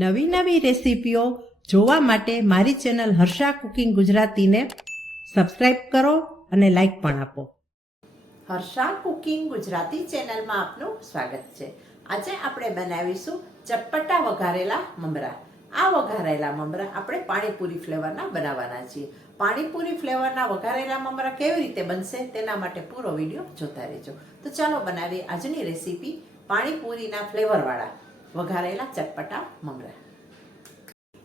નવી નવી રેસીપીઓ જોવા માટે મારી ચેનલ હર્ષા કુકિંગ ગુજરાતીને સબસ્ક્રાઈબ કરો અને લાઈક પણ આપો. હર્ષા કુકિંગ ગુજરાતી ચેનલમાં આપનું સ્વાગત છે. આજે આપણે બનાવીશું ચટપટા વઘારેલા મમરા. આ વઘારેલા મમરા આપણે પાણીપુરી ફ્લેવરના બનાવવાના છીએ. પાણીપુરી ફ્લેવરના વઘારેલા મમરા કેવી રીતે બનશે તેના માટે પૂરો વિડીયો જોતા રહેજો. તો ચાલો બનાવીએ આજની રેસીપી પાણીપુરીના ફ્લેવરવાળા વઘારેલા ચટપટા મમરા.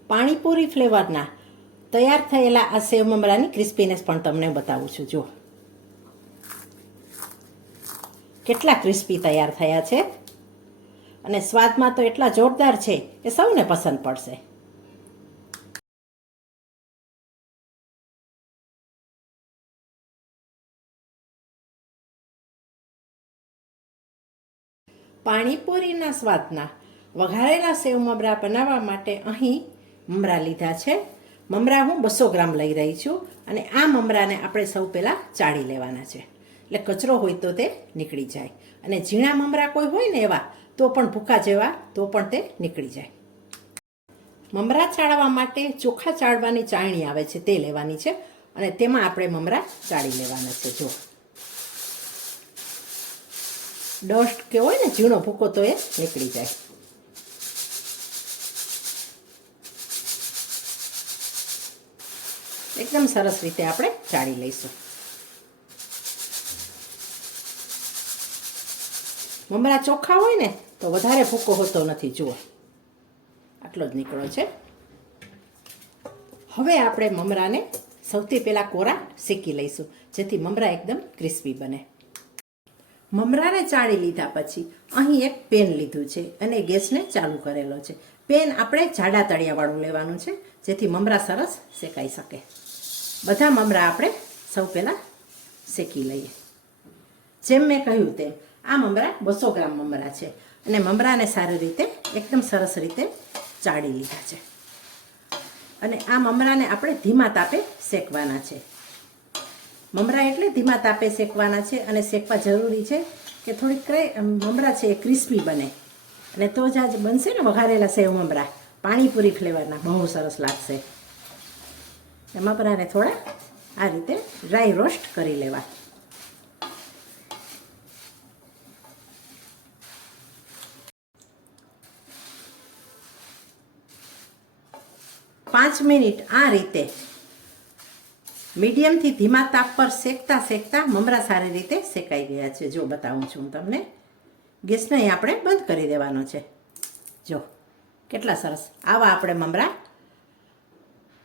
પાણીપુરી ફ્લેવરના તૈયાર થયેલા આ સેવ મમરાની ક્રિસ્પીનેસ પણ તમને બતાવું છું. જુઓ કેટલા ક્રિસ્પી તૈયાર થયા છે અને સ્વાદમાં તો એટલા જોરદાર છે કે સૌને પસંદ પડશે. પાણીપુરીના સ્વાદના વઘારેલા સેવ મમરા બનાવવા માટે અહીં મમરા લીધા છે. મમરા હું 200 ગ્રામ લઈ રહી છું અને આ મમરાને આપણે સૌ પહેલાં ચાળી લેવાના છે, એટલે કચરો હોય તો તે નીકળી જાય. અને ઝીણા મમરા કોઈ હોય ને એવા તો પણ ભૂકા જેવા તો પણ તે નીકળી જાય. મમરા ચાળવા માટે ચોખા ચાળવાની ચાળણી આવે છે તે લેવાની છે અને તેમાં આપણે મમરા ચાળી લેવાના છે. જો ડસ્ટ કે હોય ને ઝીણો ભૂકો તો એ નીકળી જાય. એકદમ સરસ રીતે આપણે ચાળી લઈશું. મમરા ચોખ્ખા હોય ને તો વધારે ભૂકો હોતો નથી. જુઓ આટલો જ નીકળો છે. હવે આપણે મમરાને સૌથી પહેલાં કોરા શેકી લઈશું જેથી મમરા એકદમ ક્રિસ્પી બને. મમરાને ચાળી લીધા પછી અહીં એક પેન લીધું છે અને ગેસને ચાલુ કરેલો છે. પેન આપણે જાડા તળિયાવાળું લેવાનું છે જેથી મમરા સરસ શેકાઈ શકે. બધા મમરા આપણે સૌ પહેલાં શેકી લઈએ. જેમ મેં કહ્યું તેમ આ મમરા 200 ગ્રામ મમરા છે અને મમરાને સારી રીતે એકદમ સરસ રીતે ચાળી લીધા છે અને આ મમરાને આપણે ધીમા તાપે શેકવાના છે. મમરા એટલે ધીમા તાપે શેકવાના છે અને શેકવા જરૂરી છે કે થોડીક મમરા છે એ ક્રિસ્પી બને અને તો જ આજ બનશે ને વઘારેલા સેવ મમરા પાણીપુરી ફ્લેવરના બહુ સરસ લાગશે. મમરાને થોડા આ રીતે ડ્રાય રોસ્ટ કરી લેવા. પાંચ મિનિટ આ રીતે મીડિયમથી ધીમા તાપ પર શેકતા શેકતા મમરા સારી રીતે શેકાઈ ગયા છે. જો બતાવું છું હું તમને. ગેસને અહીં આપણે બંધ કરી દેવાનો છે. જો કેટલા સરસ આવા આપણે મમરા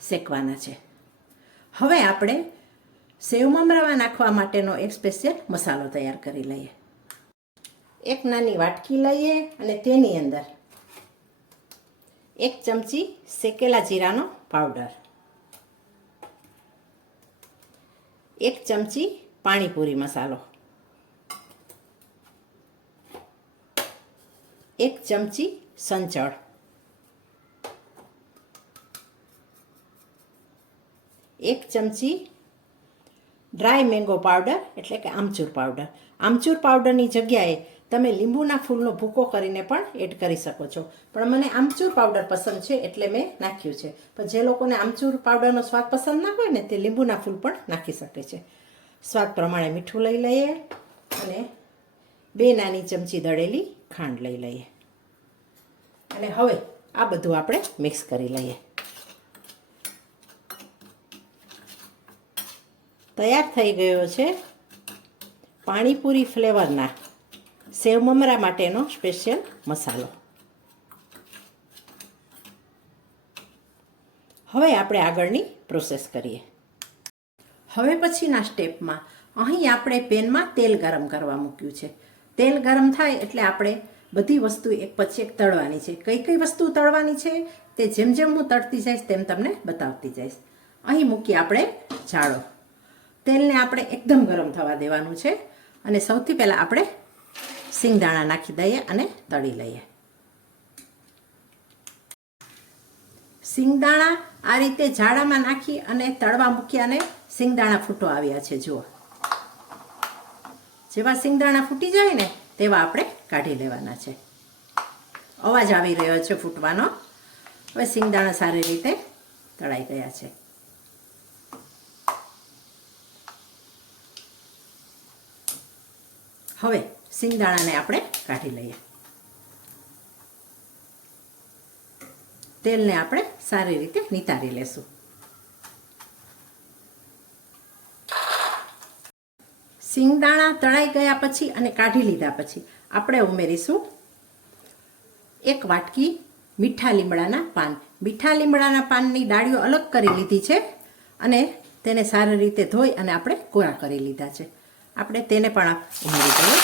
શેકવાના છે. હવે આપણે સેવ મમરામાં નાખવા માટેનો એક સ્પેશિયલ મસાલો તૈયાર કરી લઈએ. એક નાની વાટકી લઈએ અને તેની અંદર 1 ચમચી શેકેલા જીરાનો પાવડર, 1 ચમચી પાણીપુરી મસાલો, 1 ચમચી સંચળ, 1 ચમચી ડ્રાય મેંગો પાવડર એટલે કે આમચૂર પાવડર. આમચૂર પાવડરની જગ્યાએ તમે લીંબુના ફૂલનો ભૂકો કરીને પણ એડ કરી શકો છો, પણ મને આમચૂર પાવડર પસંદ છે એટલે મેં નાખ્યું છે. પણ જે લોકોને આમચૂર પાવડરનો સ્વાદ પસંદ ના હોય ને તે લીંબુના ફૂલ પણ નાખી શકે છે. સ્વાદ પ્રમાણે મીઠું લઈ લઈએ અને 2 નાની ચમચી દળેલી ખાંડ લઈ લઈએ અને હવે આ બધું આપણે મિક્સ કરી લઈએ. તૈયાર થઈ ગયો છે પાણીપુરી ફ્લેવરના સેવ મમરા માટેનો સ્પેશિયલ મસાલો. હવે આપણે આગળની પ્રોસેસ કરીએ. હવે પછીના સ્ટેપમાં અહીં આપણે પેનમાં તેલ ગરમ કરવા મૂક્યું છે. તેલ ગરમ થાય એટલે આપણે બધી વસ્તુ એક પછી એક તળવાની છે. કઈ કઈ વસ્તુ તળવાની છે તે જેમ જેમ હું તળતી જઈશ તેમ તમને બતાવતી જઈશ. અહીં મૂકી આપણે જાળો. તેલને આપણે એકદમ ગરમ થવા દેવાનું છે અને સૌથી પહેલાં આપણે સિંગદાણા નાખી દઈએ અને તળી લઈએ. સિંગદાણા આ રીતે જાળામાં નાખી અને તળવા મૂક્યા અને સિંગદાણા ફૂટો આવ્યા છે. જુઓ જેવા સિંગદાણા ફૂટી જાય ને તેવા આપણે કાઢી લેવાના છે. અવાજ આવી રહ્યો છે ફૂટવાનો. હવે સિંગદાણા સારી રીતે તળાઈ ગયા છે. હવે સિંગદાણાને આપણે કાઢી લઈએ. તેલને આપણે સારી રીતે નિતારી લેશું. સિંગદાણા તળાઈ ગયા પછી અને કાઢી લીધા પછી આપણે ઉમેરીશું 1 વાટકી મીઠા લીમડાના પાન. મીઠા લીમડાના પાનની ડાળીઓ અલગ કરી લીધી છે અને તેને સારી રીતે ધોઈ અને આપણે કોરા કરી લીધા છે. આપણે તેને પણ ઉમેરી દઈએ.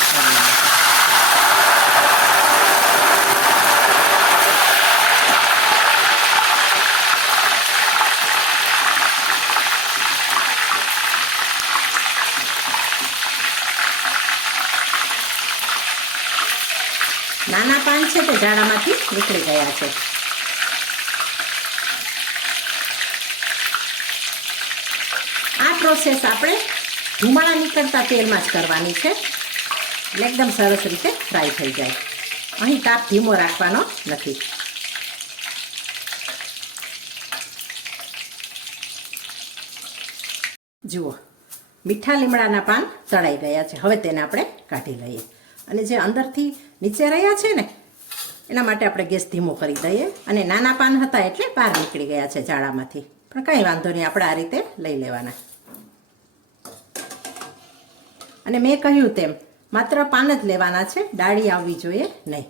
નાના પાન છે તે જાડામાંથી નીકળી ગયા છે. આ પ્રોસેસ આપણે ધુમાડા નીકળતા તેલમાં જ કરવાની છે એટલે એકદમ સરસ રીતે ફ્રાય થઈ જાય. અહીં તાપ ધીમો રાખવાનો નથી. જુઓ, મીઠા લીમડાના પાન તળાઈ ગયા છે. હવે તેને આપણે કાઢી લઈએ અને જે અંદરથી નીચે રહ્યા છે ને એના માટે આપણે ગેસ ધીમો કરી દઈએ. અને નાના પાન હતા એટલે બહાર નીકળી ગયા છે જાળામાંથી, પણ કંઈ વાંધો નહીં, આપણે આ રીતે લઈ લેવાના. અને મેં કહ્યું તેમ માત્ર પાન જ લેવાના છે, ડાળી આવવી જોઈએ નહીં.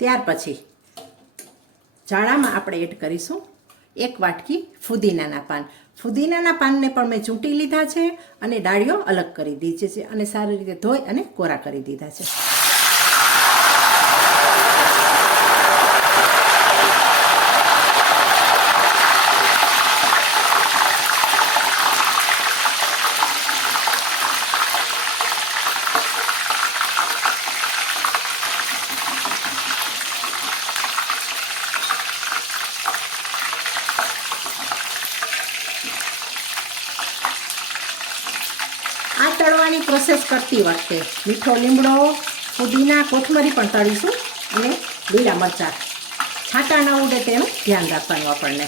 ત્યાર પછી જાળામાં આપણે એડ કરીશું 1 વાટકી ફુદીનાના પાન. ફુદીનાના પાનને પણ મેં ચૂંટી લીધા છે અને ડાળીઓ અલગ કરી દીધી છે અને સારી રીતે ધોઈ અને કોરા કરી દીધા છે. આ તળવાની પ્રોસેસ કરતી વખતે મીઠો લીમડો, પુદીના, કોથમરી પણ તળીશું અને લીલા મરચાં છાંટા ન ઉડે તેનું ધ્યાન રાખવાનું આપણને.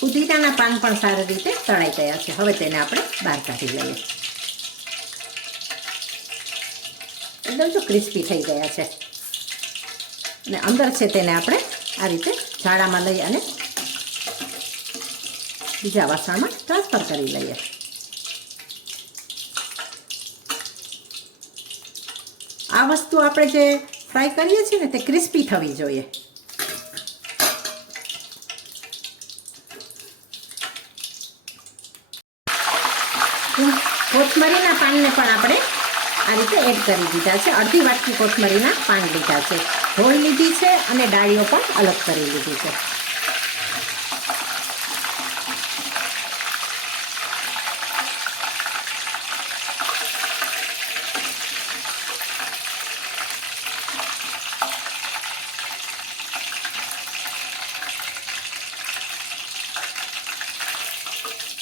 પુદીનાના પાન પણ સારી રીતે તળાઈ ગયા છે. હવે તેને આપણે બહાર કાઢી લઈએ. એકદમ જો ક્રિસ્પી થઈ ગયા છે અને અંદર છે તેને આપણે આ રીતે જાળામાં લઈ અને બીજા વાસણમાં ટ્રાન્સફર કરી લઈએ. આ વસ્તુ આપણે જે ફ્રાય કરીએ છીએ ને તે ક્રિસ્પી થવી જોઈએ. કોથમરીના પાનને પણ આપણે આ રીતે એડ કરી દીધા છે. અડધી વાટકી કોથમરીના પાન લીધા છે, ધોઈ લીધી છે અને ડાળીઓ પણ અલગ કરી લીધી છે.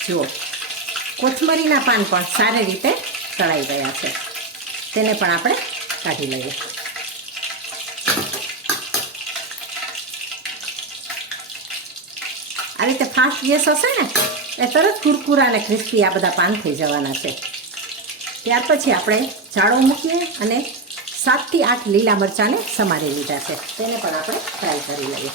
જુઓ, કોથમરીના પાન પણ સારી રીતે તળાઈ ગયા છે. તેને પણ આપણે કાઢી લઈએ. આ રીતે ફાસ્ટ ગેસ હશે ને એ તરત કુરકુરા અને ક્રિસ્પી આ બધા પાન થઈ જવાના છે. ત્યાર પછી આપણે જાળો મૂકીએ અને 7 થી 8 લીલા મરચાંને સમારી લીધા છે. તેને પણ આપણે ફ્રાય કરી લઈએ.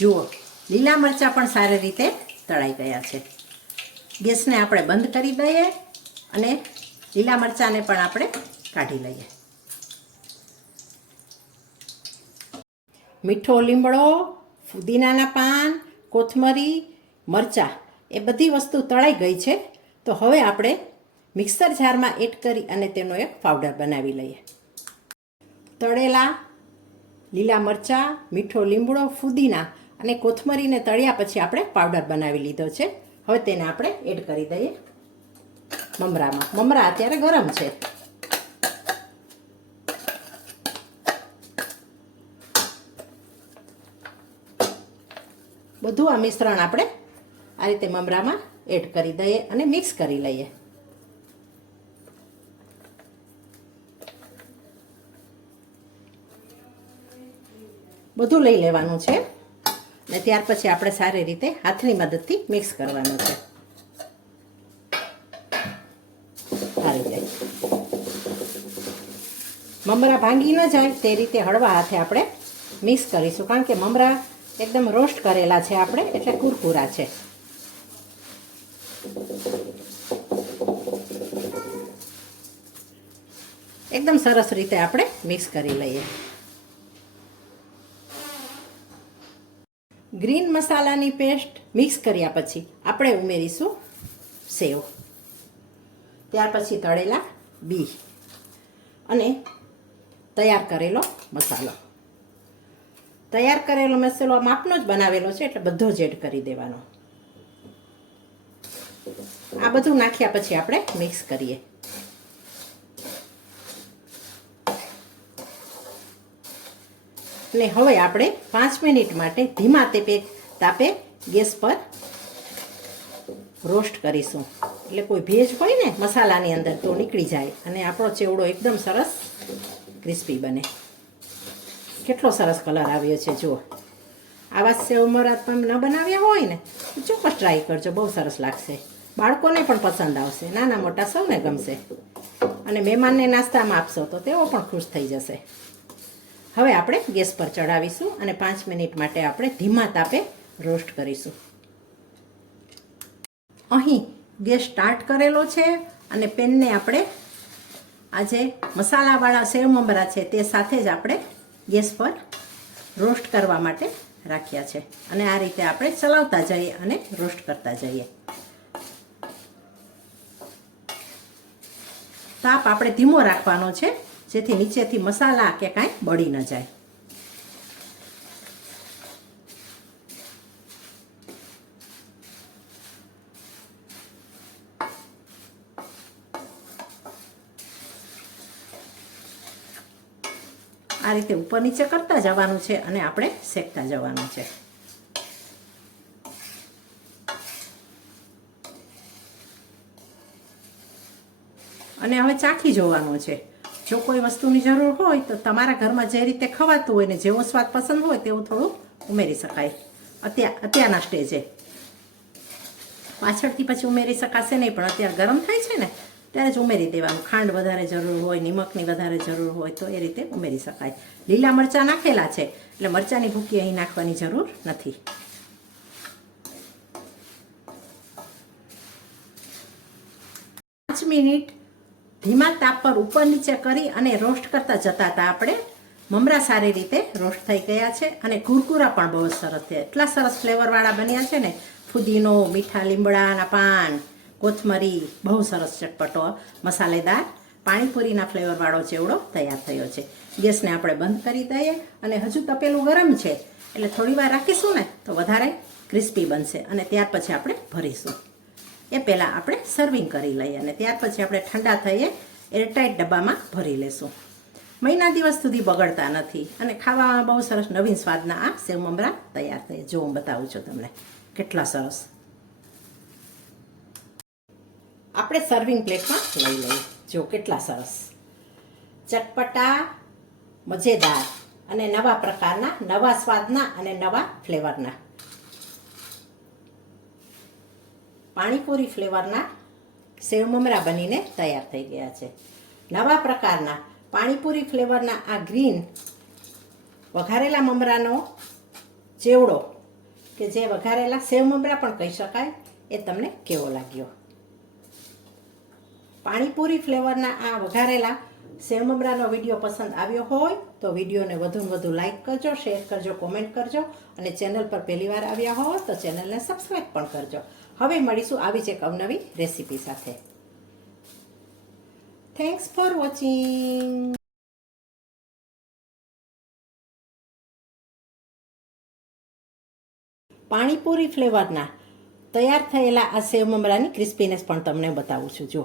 જુઓ, લીલા મરચાં પણ સારી રીતે તળાઈ ગયા છે. ગેસને આપણે બંધ કરી દઈએ અને લીલા મરચાંને પણ આપણે કાઢી લઈએ. મીઠો લીમડો, ફુદીનાના પાન, કોથમરી, મરચાં એ બધી વસ્તુ તળાઈ ગઈ છે. તો હવે આપણે મિક્સર જારમાં એડ કરી અને તેનો એક પાવડર બનાવી લઈએ. તળેલા લીલા મરચાં, મીઠો લીમડો, ફુદીના અને કોથમરીને તળ્યા પછી આપણે પાવડર બનાવી લીધો છે. હવે તેને આપણે એડ કરી દઈએ મમરામાં. મમરા અત્યારે ગરમ છે. બધું આ મિશ્રણ આપણે આ રીતે મમરામાં એડ કરી દઈએ અને મિક્સ કરી લઈએ. બધું લઈ લેવાનું છે અને ત્યાર પછી આપણે સારી રીતે હાથની મદદથી મિક્સ કરવાનું છે. આ રીતે મમરા ભાંગી ન જાય તે રીતે હળવા હાથે આપણે મિક્સ કરીશું, કારણ કે મમરા એકદમ રોસ્ટ કરેલા છે આપણે, એટલે કુરકુરા છે. એકદમ સરસ રીતે આપણે મિક્સ કરી લઈએ. ગ્રીન મસાલાની પેસ્ટ મિક્સ કર્યા પછી આપણે ઉમેરીશું સેવ, ત્યાર પછી તળેલા બી અને તૈયાર કરેલો મસાલો. તૈયાર કરેલો મસાલો માપનો જ બનાવેલો છે, એટલે બધો જ એડ કરી દેવાનો. આ બધું નાખ્યા પછી આપણે મિક્સ કરીએ. અને હવે આપણે 5 મિનિટ માટે ધીમા તાપે ગેસ પર રોસ્ટ કરીશું. એટલે કોઈ ભેજ હોય ને મસાલાની અંદર તો નીકળી જાય અને આપણો ચેવડો એકદમ સરસ ક્રિસ્પી બને. કેટલો સરસ કલર આવ્યો છે જુઓ. આવા સેવ મમરા તમે ન બનાવ્યા હોય ને તો ચોક્કસ ટ્રાય કરજો, બહુ સરસ લાગશે. બાળકોને પણ પસંદ આવશે, નાના મોટા સૌને ગમશે. અને મહેમાનને નાસ્તામાં આપશો તો તેઓ પણ ખુશ થઈ જશે. હવે આપણે ગેસ પર ચડાવીશું અને 5 મિનિટ માટે આપણે ધીમા તાપે રોસ્ટ કરીશું. અહીં ગેસ સ્ટાર્ટ કરેલો છે અને પેનને આપણે આજે મસાલાવાળા સેવ મમરા છે તે સાથે જ આપણે ગેસ પર રોસ્ટ કરવા માટે રાખ્યા છે. અને આ રીતે આપણે ચલાવતા જઈએ અને રોસ્ટ કરતા જઈએ. તાપ આપણે ધીમો રાખવાનો છે, જેથી નીચેથી મસાલા કે કાંઈ બળી ન જાય. આ રીતે ઉપર નીચે કરતા જવાનું છે અને આપણે શેકતા જવાનું છે. અને હવે ચાખી જોવાનું છે. જો કોઈ વસ્તુની જરૂર હોય તો તમારા ઘરમાં જે રીતે ખવાતું હોય ને જેવો સ્વાદ પસંદ હોય તેવું થોડું ઉમેરી શકાય. અત્યારના સ્ટેજે પાછળથી પછી ઉમેરી શકાશે નહીં, પણ અત્યારે ગરમ થાય છે ને ત્યારે જ ઉમેરી દેવાનું. ખાંડ વધારે જરૂર હોય, નિમકની વધારે જરૂર હોય તો એ રીતે ઉમેરી શકાય. લીલા મરચાં નાખેલા છે એટલે મરચાંની ભૂકી અહીં નાખવાની જરૂર નથી. મિનિટ ધીમા તાપ પર ઉપર નીચે કરી અને રોસ્ટ કરતા જતા હતા આપણે. મમરા સારી રીતે રોસ્ટ થઈ ગયા છે અને કુરકુરા પણ બહુ સરસ છે. એટલા સરસ ફ્લેવરવાળા બન્યા છે ને. ફુદીનો, મીઠા લીમડાના પાન, કોથમરી, બહુ સરસ ચટપટો મસાલેદાર પાણીપુરીના ફ્લેવરવાળો ચેવડો તૈયાર થયો છે. ગેસને આપણે બંધ કરી દઈએ અને હજુ તપેલું ગરમ છે એટલે થોડી વાર રાખીશું ને તો વધારે ક્રિસ્પી બનશે અને ત્યાર પછી આપણે ભરીશું. એ પહેલાં આપણે સર્વિંગ કરી લઈએ અને ત્યાર પછી આપણે ઠંડા થઈએ એરટાઈટ ડબ્બામાં ભરી લેશું. મહિના દિવસ સુધી બગડતા નથી અને ખાવામાં બહુ સરસ નવીન સ્વાદના આ સેવ મમરા તૈયાર થઈ. જો હું બતાવું છું તમને કેટલા સરસ. આપણે સર્વિંગ પ્લેટમાં લઈ લઈએ. જો કેટલા સરસ ચટપટા, મજેદાર અને નવા પ્રકારના, નવા સ્વાદના અને નવા ફ્લેવરના પાણીપુરી ફ્લેવરના સેવ મમરા બનીને તૈયાર થઈ ગયા છે. નવા પ્રકારના પાણીપુરી ફ્લેવરના આ ગ્રીન વઘારેલા મમરાનો ચેવડો, કે જે વઘારેલા સેવ મમરા પણ કહી શકાય, એ તમને કેવો લાગ્યો? પાણીપુરી ફ્લેવરના આ વઘારેલા સેવ મમરાનો વિડીયો પસંદ આવ્યો હોય તો વિડીયોને વધુને વધુ લાઇક કરજો, શેર કરજો, કોમેન્ટ કરજો અને ચેનલ પર પહેલી વાર આવ્યા હો તો ચેનલને સબસ્ક્રાઈબ પણ કરજો. હવે મળીશું આવી જ એક અવનવી રેસીપી સાથે. Thanks for watching. પાણીપુરી ફ્લેવરના તૈયાર થયેલા આ સેવ મમરાની ક્રિસ્પીનેસ પણ તમને બતાવું છું. જો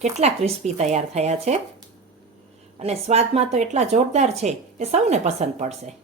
કેટલા ક્રિસ્પી તૈયાર થયા છે અને સ્વાદમાં તો એટલા જોરદાર છે કે સૌને પસંદ પડશે.